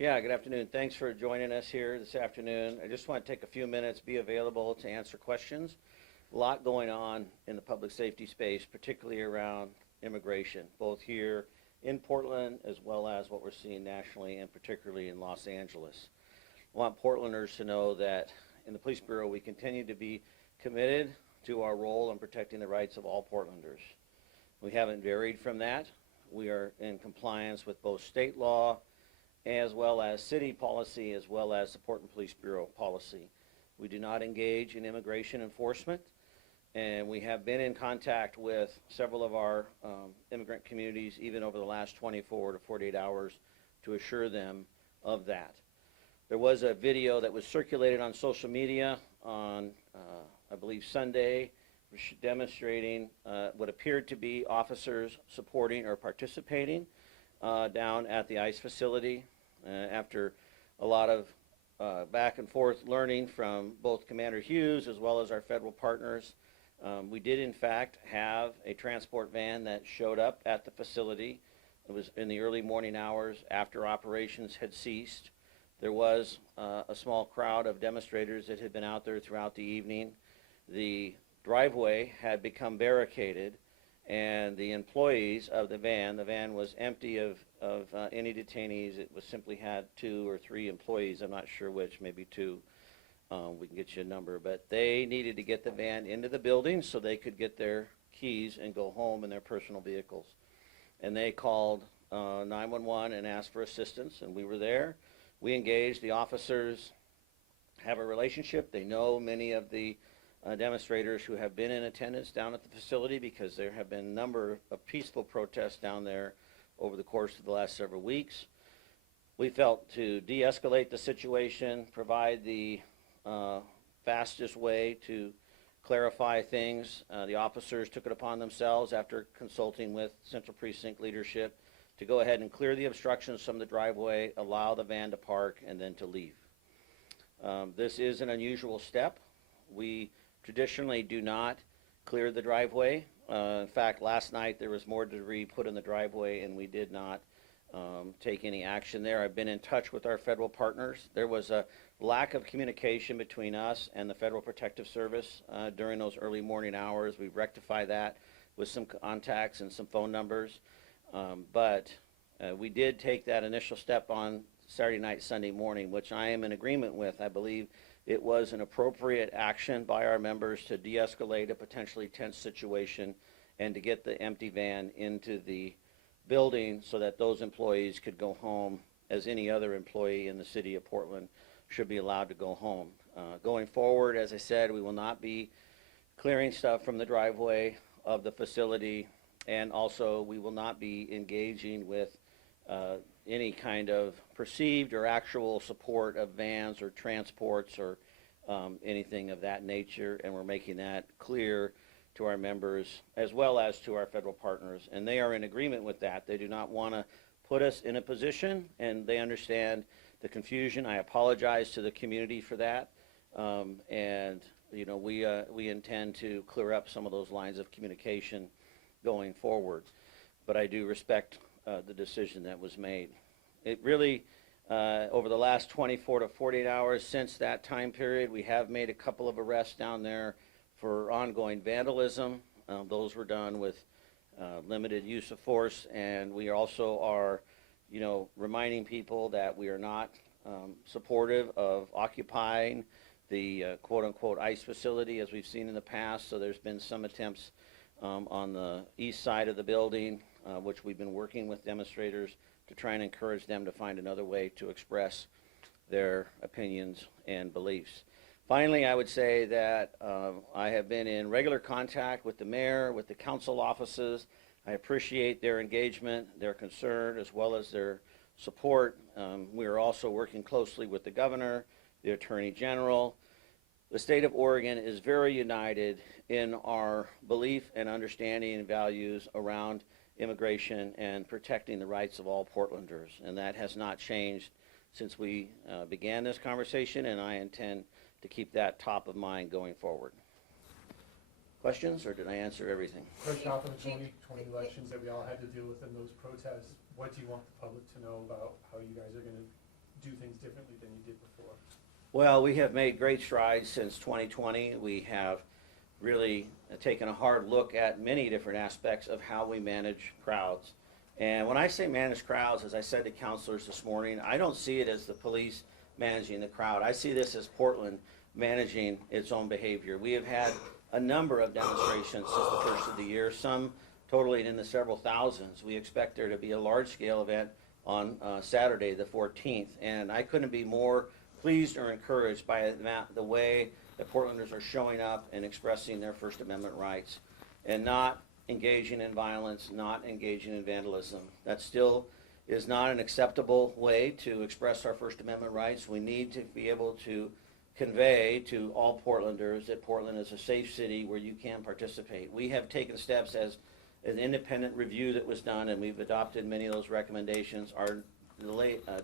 Yeah, good afternoon. Thanks for joining us here this afternoon. I just want to take a few minutes, be available to answer questions. A lot going on in the public safety space, particularly around immigration, both here in Portland as well as what we're seeing nationally and particularly in Los Angeles. I want Portlanders to know that in the Police Bureau we continue to be committed to our role in protecting the rights of all Portlanders. We haven't varied from that. We are in compliance with both state law as well as city policy, as well as the Portland Police Bureau policy. We do not engage in immigration enforcement, and we have been in contact with several of our immigrant communities even over the last 24 to 48 hours to assure them of that. There was a video that was circulated on social media on, I believe, Sunday, demonstrating what appeared to be officers supporting or participating down at the ICE facility after a lot of back and forth learning from both Commander Hughes as well as our federal partners. We did in fact have a transport van that showed up at the facility. It was in the early morning hours after operations had ceased. There was a small crowd of demonstrators that had been out there throughout the evening. The driveway had become barricaded, and the employees of the van was empty of any detainees. It was simply had 2 or 3 employees, I'm not sure which, maybe 2. We can get you a number, but they needed to get the van into the building so they could get their keys and go home in their personal vehicles. And they called 911 and asked for assistance, and we were there. We engaged. The officers have a relationship. They know many of the demonstrators who have been in attendance down at the facility because there have been a number of peaceful protests down there over the course of the last several weeks. We felt to de-escalate the situation, provide the fastest way to clarify things. The officers took it upon themselves, after consulting with Central Precinct leadership, to go ahead and clear the obstructions from the driveway, allow the van to park, and then to leave. This is an unusual step. We traditionally do not clear the driveway. In fact, last night there was more debris put in the driveway and we did not take any action there. I've been in touch with our federal partners. There was a lack of communication between us and the Federal Protective Service during those early morning hours. We've rectified that with some contacts and some phone numbers. But we did take that initial step on Saturday night, Sunday morning, which I am in agreement with. I believe it was an appropriate action by our members to de-escalate a potentially tense situation and to get the empty van into the building so that those employees could go home as any other employee in the city of Portland should be allowed to go home. Going forward, as I said, we will not be clearing stuff from the driveway of the facility, and also we will not be engaging with any kind of perceived or actual support of vans or transports or anything of that nature, and we're making that clear to our members as well as to our federal partners, and they are in agreement with that. They do not want to put us in a position, and they understand the confusion. I apologize to the community for that, and you know, we intend to clear up some of those lines of communication going forward, but I do respect the decision that was made. It really, over the last 24 to 48 hours since that time period, we have made a couple of arrests down there for ongoing vandalism. Those were done with limited use of force, and we also are, you know, reminding people that we are not supportive of occupying the quote-unquote ICE facility as we've seen in the past. So there's been some attempts on the east side of the building, which we've been working with demonstrators to try and encourage them to find another way to express their opinions and beliefs. Finally, I would say that I have been in regular contact with the mayor, with the council offices. I appreciate their engagement, their concern, as well as their support. We are also working closely with the governor, the attorney general. The state of Oregon is very united in our belief and understanding and values around immigration and protecting the rights of all Portlanders, and that has not changed since we began this conversation, and I intend to keep that top of mind going forward. Questions, or did I answer everything? Question off of the 2020 elections that we all had to deal with in those protests. What do you want the public to know about how you guys are going to differently than you did before? Well, we have made great strides since 2020. We have really taken a hard look at many different aspects of how we manage crowds. And when I say manage crowds, as I said to counselors this morning, I don't see it as the police managing the crowd. I see this as Portland managing its own behavior. We have had a number of demonstrations since the first of the year, some totaling in the several thousands. We expect there to be a large-scale event on Saturday, the 14th, and I couldn't be more pleased or encouraged by the way that Portlanders are showing up and expressing their First Amendment rights and not engaging in violence, not engaging in vandalism. That still is not an acceptable way to express our First Amendment rights. We need to be able to convey to all Portlanders that Portland is a safe city where you can participate. We have taken steps as an independent review that was done, and we've adopted many of those recommendations. Our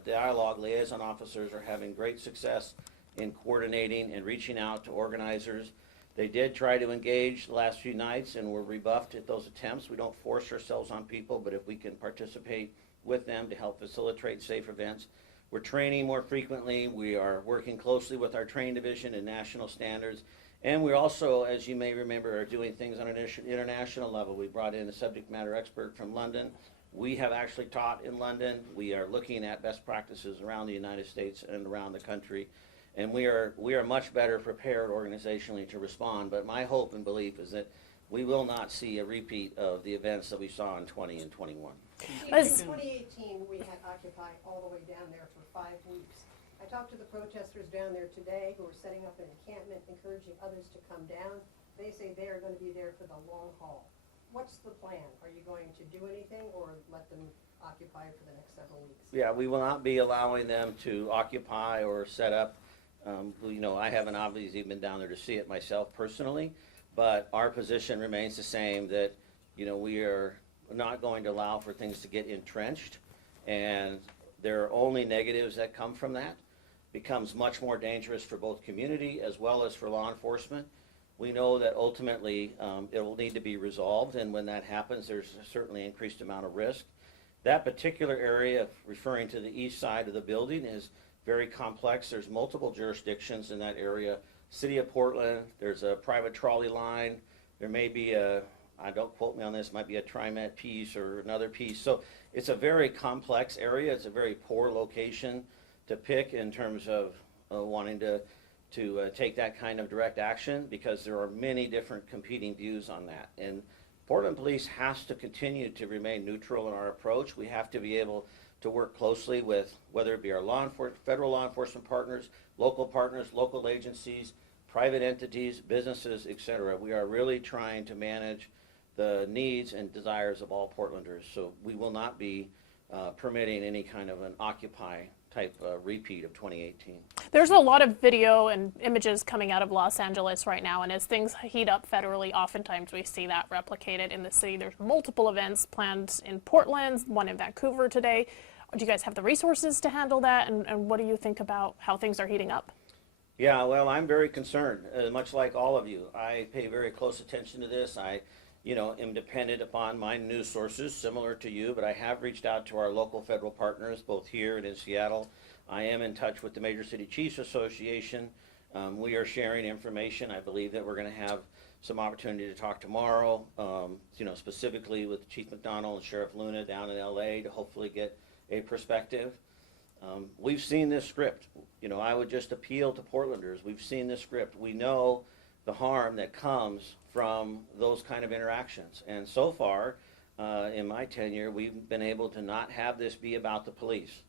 dialogue liaison officers are having great success in coordinating and reaching out to organizers. They did try to engage the last few nights and were rebuffed at those attempts. We don't force ourselves on people, but if we can participate with them to help facilitate safe events. We're training more frequently. We are working closely with our training division and national standards. And we also, as you may remember, are doing things on an international level. We brought in a subject matter expert from London. We have actually taught in London. We are looking at best practices around the United States and around the country. And we are much better prepared organizationally to respond. But my hope and belief is that we will not see a repeat of the events that we saw in 20 and 21. In 2018, we had Occupy all the way down there for 5 weeks. I talked to the protesters down there today who are setting up an encampment, encouraging others to come down. They say they are going to be there for the long haul. What's the plan? Are you going to do anything or let them occupy for the next several weeks? Yeah, we will not be allowing them to occupy or set up. I haven't obviously been down there to see it myself personally, but our position remains the same, that we are not going to allow for things to get entrenched, and there are only negatives that come from that. Becomes much more dangerous for both community as well as for law enforcement. We know that ultimately it will need to be resolved, and when that happens, there's certainly increased amount of risk. That particular area, referring to the east side of the building, is very complex. There's multiple jurisdictions in that area. City of Portland, there's a private trolley line. There may be don't quote me on this, might be a TriMet piece or another piece. So it's a very complex area. It's a very poor location to pick in terms of wanting to take that kind of direct action, because there are many different competing views on that. And Portland Police has to continue to remain neutral in our approach. We have to be able to work closely with, whether it be our federal law enforcement partners, local agencies, private entities, businesses, etc. We are really trying to manage the needs and desires of all Portlanders. So we will not be permitting any kind of an Occupy type repeat of 2018. There's a lot of video and images coming out of Los Angeles right now, and as things heat up federally, oftentimes we see that replicated in the city. There's multiple events planned in Portland, one in Vancouver today. Do you guys have the resources to handle that, and what do you think about how things are heating up? Yeah, well, I'm very concerned, much like all of you. I pay very close attention to this. I am dependent upon my news sources, similar to you, but I have reached out to our local federal partners, both here and in Seattle. I am in touch with the Major City Chiefs Association. We are sharing information. I believe that we're going to have some opportunity to talk tomorrow, specifically with Chief McDonald and Sheriff Luna down in LA to hopefully get a perspective. We've seen this script. I would just appeal to Portlanders. We've seen this script. We know the harm that comes from those kind of interactions. And so far, in my tenure, we've been able to not have this be about the police.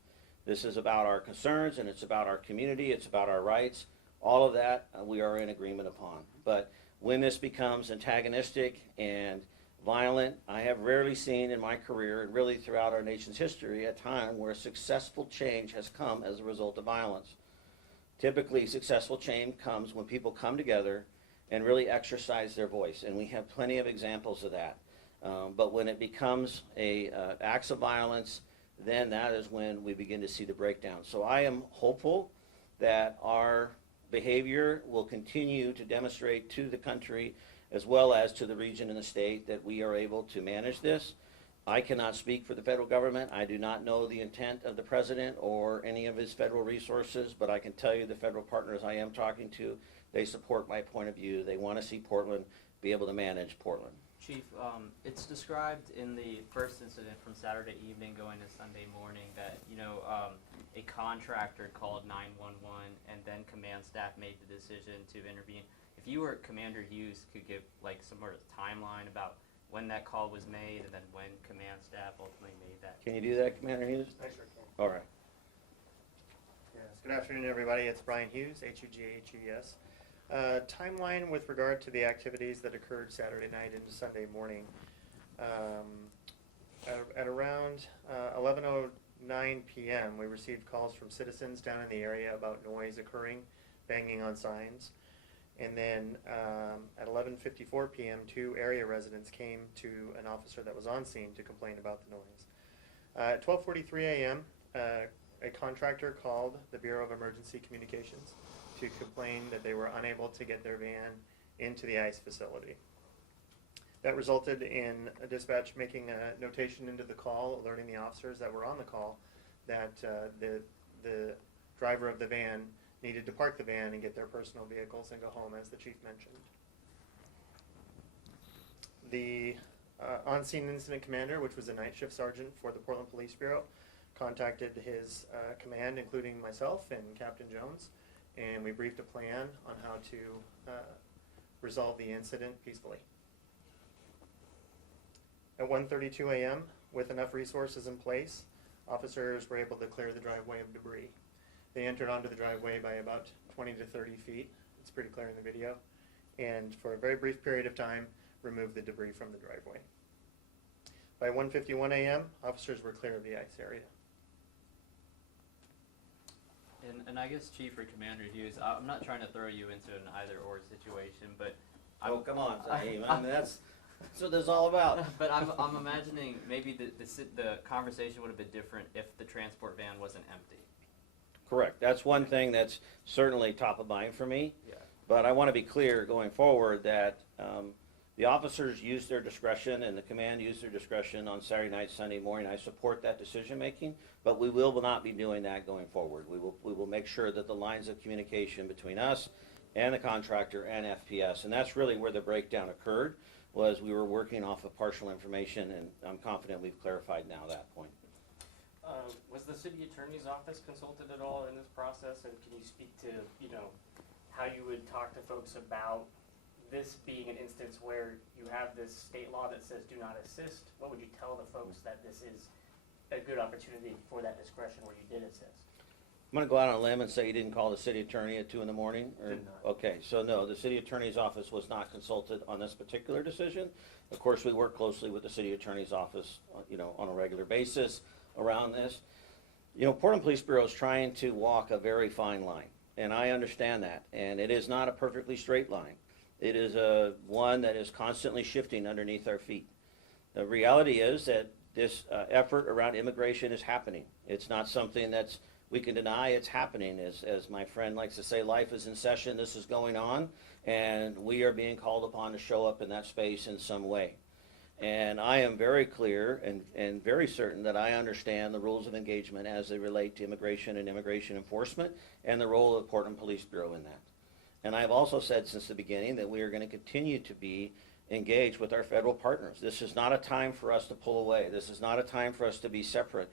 This is about our concerns, and it's about our community, it's about our rights. All of that we are in agreement upon. But when this becomes antagonistic and violent, I have rarely seen in my career, and really throughout our nation's history, a time where successful change has come as a result of violence. Typically, successful change comes when people come together and really exercise their voice, and we have plenty of examples of that. But when it becomes acts of violence, then that is when we begin to see the breakdown. So I am hopeful that our behavior will continue to demonstrate to the country as well as to the region and the state that we are able to manage this. I cannot speak for the federal government. I do not know the intent of the president or any of his federal resources, but I can tell you the federal partners I am talking to, they support my point of view. They want to see Portland be able to manage Portland. Chief, it's described in the first incident from Saturday evening going to Sunday morning that, a contractor called 911 and then command staff made the decision to intervene. If you or Commander Hughes could give like some sort of timeline about when that call was made and then when command staff ultimately made that. Can you do that, Commander Hughes? I sure can. All right. Yes. Good afternoon, everybody. It's Brian Hughes, H-U-G-H-U-E-S. Timeline with regard to the activities that occurred Saturday night into Sunday morning. At around 11:09 p.m., we received calls from citizens down in the area about noise occurring, banging on signs. And then at 11:54 p.m., 2 area residents came to an officer that was on scene to complain about the noise. At 12:43 a.m., a contractor called the Bureau of Emergency Communications to complain that they were unable to get their van into the ICE facility. That resulted in a dispatch making a notation into the call, alerting the officers that were on the call that the driver of the van needed to park the van and get their personal vehicles and go home, as the chief mentioned. The on-scene incident commander, which was a night shift sergeant for the Portland Police Bureau, contacted his command, including myself and Captain Jones, and we briefed a plan on how to resolve the incident peacefully. At 1:32 a.m., with enough resources in place, officers were able to clear the driveway of debris. They entered onto the driveway by about 20 to 30 feet. It's pretty clear in the video. And for a very brief period of time, removed the debris from the driveway. By 1:51 a.m., officers were clear of the ICE area. And I guess Chief or Commander Hughes, I'm not trying to throw you into an either-or situation, but Oh, come on, Zahim. I mean, that's what this is all about. But I'm imagining maybe the conversation would have been different if the transport van wasn't empty. Correct. That's one thing that's certainly top of mind for me. Yeah. But I want to be clear going forward that the officers used their discretion and the command used their discretion on Saturday night, Sunday morning. I support that decision making, but we will not be doing that going forward. We will make sure that the lines of communication between us and the contractor and FPS, and that's really where the breakdown occurred, was we were working off of partial information, and I'm confident we've clarified now that point. Was the city attorney's office consulted at all in this process, and can you speak to, how you would talk to folks about this being an instance where you have this state law that says do not assist? What would you tell the folks that this is a good opportunity for that discretion where you did assist? I'm going to go out on a limb and say you didn't call the city attorney at 2 in the morning? Or, Did not. Okay, so no, the city attorney's office was not consulted on this particular decision. Of course, we work closely with the city attorney's office, on a regular basis around this. Portland Police Bureau is trying to walk a very fine line, and I understand that, and it is not a perfectly straight line. It is one that is constantly shifting underneath our feet. The reality is that this effort around immigration is happening. It's not something that's we can deny. It's happening. As my friend likes to say, life is in session. This is going on, and we are being called upon to show up in that space in some way. And I am very clear and very certain that I understand the rules of engagement as they relate to immigration and immigration enforcement and the role of the Portland Police Bureau in that. And I've also said since the beginning that we are going to continue to be engaged with our federal partners. This is not a time for us to pull away. This is not a time for us to be separate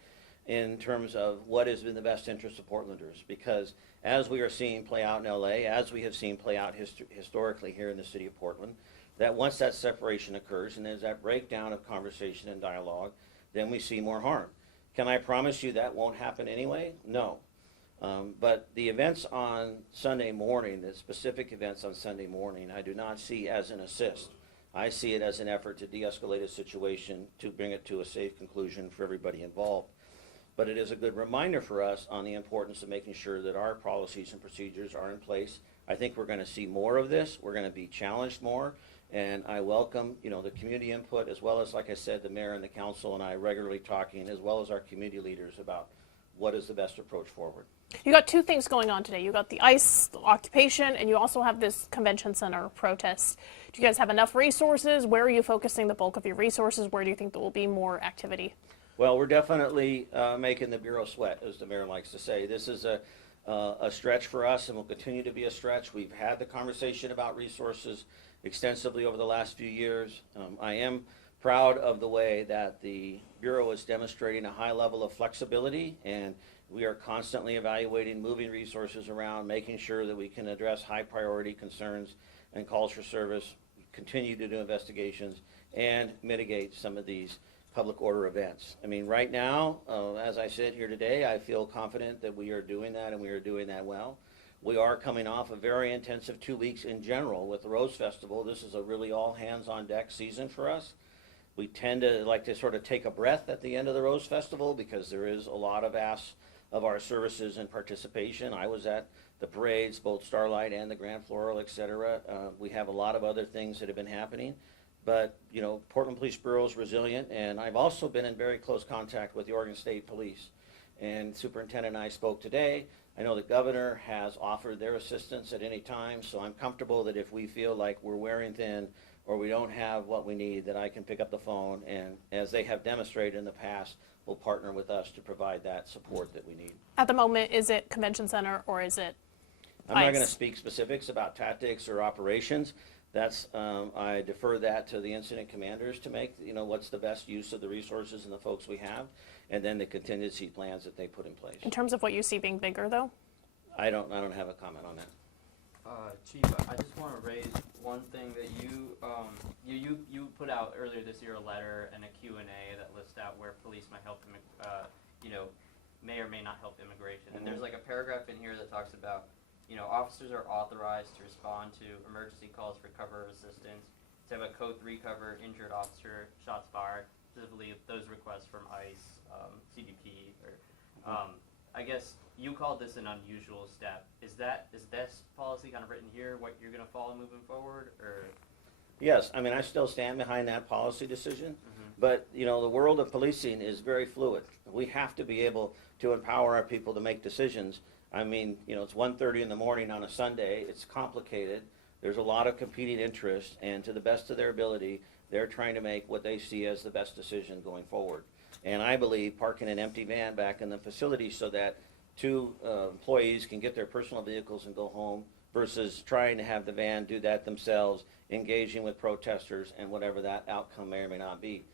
in terms of what is in the best interest of Portlanders, because as we are seeing play out in LA, as we have seen play out historically here in the city of Portland, that once that separation occurs and there's that breakdown of conversation and dialogue, then we see more harm. Can I promise you that won't happen anyway? No. But the events on Sunday morning, the specific events on Sunday morning, I do not see as an assist. I see it as an effort to de-escalate a situation to bring it to a safe conclusion for everybody involved. But it is a good reminder for us on the importance of making sure that our policies and procedures are in place. I think we're going to see more of this. We're going to be challenged more. And I welcome, the community input, as well as, like I said, the mayor and the council and I regularly talking, as well as our community leaders about what is the best approach forward. You got two things going on today. You got the ICE occupation, and you also have this convention center protest. Do you guys have enough resources? Where are you focusing the bulk of your resources? Where do you think there will be more activity? Well, we're definitely making the Bureau sweat, as the mayor likes to say. This is a stretch for us and will continue to be a stretch. We've had the conversation about resources extensively over the last few years. I am proud of the way that the Bureau is demonstrating a high level of flexibility, and we are constantly evaluating, moving resources around, making sure that we can address high priority concerns and calls for service, continue to do investigations, and mitigate some of these public order events. I mean, right now, as I sit here today, I feel confident that we are doing that and we are doing that well. We are coming off a very intensive 2 weeks in general with the Rose Festival. This is a really all hands on deck season for us. We tend to like to sort of take a breath at the end of the Rose Festival because there is a lot of asks of our services and participation. I was at the parades, both Starlight and the Grand Floral, et cetera. We have a lot of other things that have been happening. But, you know, Portland Police Bureau is resilient, and I've also been in very close contact with the Oregon State Police. And Superintendent and I spoke today. I know the governor has offered their assistance at any time, so I'm comfortable that if we feel like we're wearing thin or we don't have what we need, that I can pick up the phone, and as they have demonstrated in the past, will partner with us to provide that support that we need. At the moment, is it convention center or is it I'm not ICE? going to speak specifics about tactics or operations. That's, I defer that to the incident commanders to make, you know, what's the best use of the resources and the folks we have, and then the contingency plans that they put in place. In terms of what you see being bigger, though? I don't have a comment on that. Chief, I just want to raise one thing that you put out earlier this year, a letter and a Q&A that lists out where police might help, may or may not help immigration. And there's like a paragraph in here that talks about, officers are authorized to respond to emergency calls for cover assistance, to have a code 3 cover, injured officer, shots fired, specifically those requests from ICE, CBP, or I guess you called this an unusual step. Is this policy kind of written here what you're going to follow moving forward, or? Yes, I mean, I still stand behind that policy decision, but, the world of policing is very fluid. We have to be able to empower our people to make decisions. I mean, it's 1:30 in the morning on a Sunday. It's complicated. There's a lot of competing interests, and to the best of their ability, they're trying to make what they see as the best decision going forward. And I believe parking an empty van back in the facility so that two employees can get their personal vehicles and go home versus trying to have the van do that themselves, engaging with protesters and whatever that outcome may or may not be.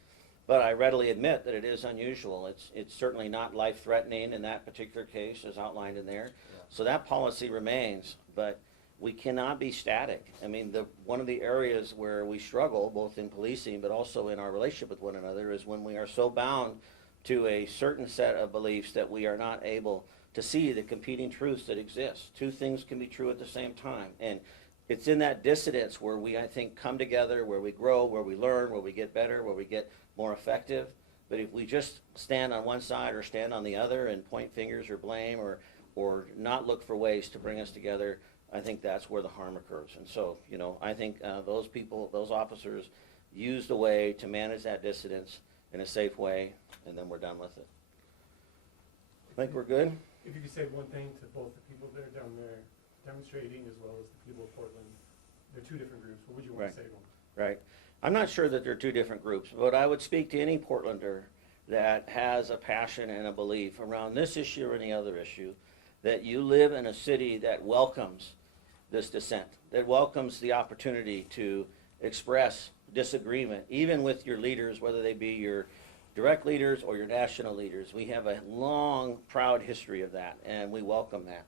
But I readily admit that it is unusual. It's certainly not life-threatening in that particular case as outlined in there. Yeah. So that policy remains, but we cannot be static. I mean, one of the areas where we struggle, both in policing but also in our relationship with one another, is when we are so bound to a certain set of beliefs that we are not able to see the competing truths that exist. Two things can be true at the same time. And it's in that dissonance where we, I think, come together, where we grow, where we learn, where we get better, where we get more effective. But if we just stand on one side or stand on the other and point fingers or blame or not look for ways to bring us together, I think that's where the harm occurs. And so, I think those people, those officers, used a way to manage that dissonance in a safe way, and then we're done with it. I think we're good. If you could say one thing to both the people that are down there demonstrating as well as the people of Portland, they're two different groups. What would you want Right. to say to them? Right. I'm not sure that they're two different groups, but I would speak to any Portlander that has a passion and a belief around this issue or any other issue, that you live in a city that welcomes this dissent, that welcomes the opportunity to express disagreement, even with your leaders, whether they be your direct leaders or your national leaders. We have a long, proud history of that, and we welcome that.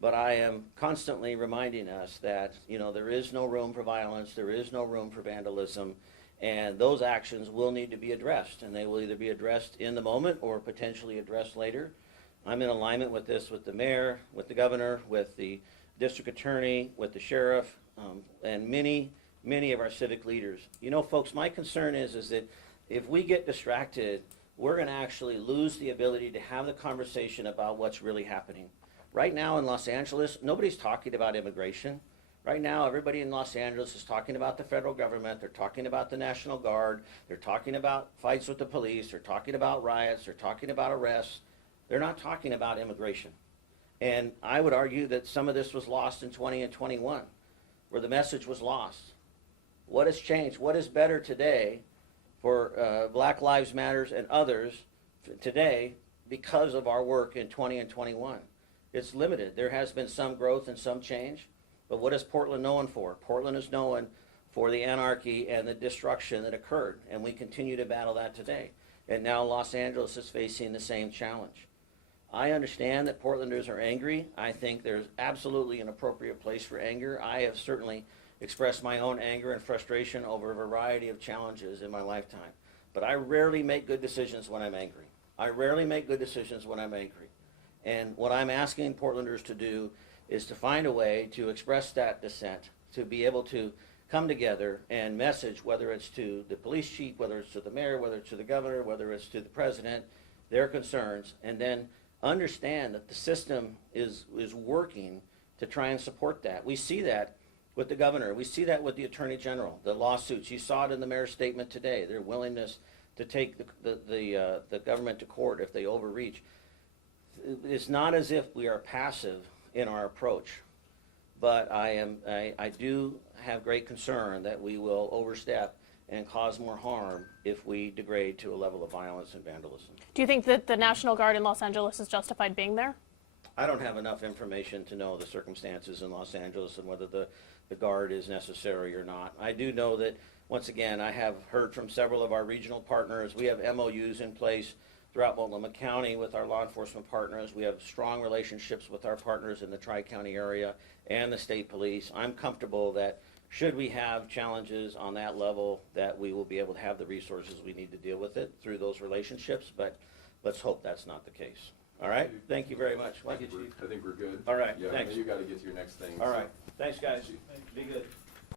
But I am constantly reminding us that, there is no room for violence, there is no room for vandalism, and those actions will need to be addressed, and they will either be addressed in the moment or potentially addressed later. I'm in alignment with this with the mayor, with the governor, with the district attorney, with the sheriff, and many of our civic leaders. Folks, my concern is that if we get distracted, we're going to actually lose the ability to have the conversation about what's really happening. Right now in Los Angeles, nobody's talking about immigration. Right now, everybody in Los Angeles is talking about the federal government. They're talking about the National Guard. They're talking about fights with the police. They're talking about riots. They're talking about arrests. They're not talking about immigration. And I would argue that some of this was lost in 20 and 21, where the message was lost. What has changed? What is better today for Black Lives Matters and others today because of our work in 20 and 21? It's limited. There has been some growth and some change, but what is Portland known for? Portland is known for the anarchy and the destruction that occurred, and we continue to battle that today. And now Los Angeles is facing the same challenge. I understand that Portlanders are angry. I think there's absolutely an appropriate place for anger. I have certainly expressed my own anger and frustration over a variety of challenges in my lifetime. But I rarely make good decisions when I'm angry. I rarely make good decisions when I'm angry. And what I'm asking Portlanders to do is to find a way to express that dissent, to be able to come together and message, whether it's to the police chief, whether it's to the mayor, whether it's to the governor, whether it's to the president, their concerns, and then understand that the system is working to try and support that. We see that with the governor. We see that with the attorney general, the lawsuits. You saw it in the mayor's statement today, their willingness to take the government to court if they overreach. It's not as if we are passive in our approach, but I do have great concern that we will overstep and cause more harm if we degrade to a level of violence and vandalism. Do you think that the National Guard in Los Angeles is justified being there? I don't have enough information to know the circumstances in Los Angeles and whether the Guard is necessary or not. I do know that, once again, I have heard from several of our regional partners. We have MOUs in place throughout Multnomah County with our law enforcement partners. We have strong relationships with our partners in the Tri-County area and the state police. I'm comfortable that should we have challenges on that level, that we will be able to have the resources we need to deal with it through those relationships, but let's hope that's not the case. All right? Thank you very much. I think we're good. All right, Yeah, thanks. you gotta get to your next thing. All so. right. Thanks, guys. Be good.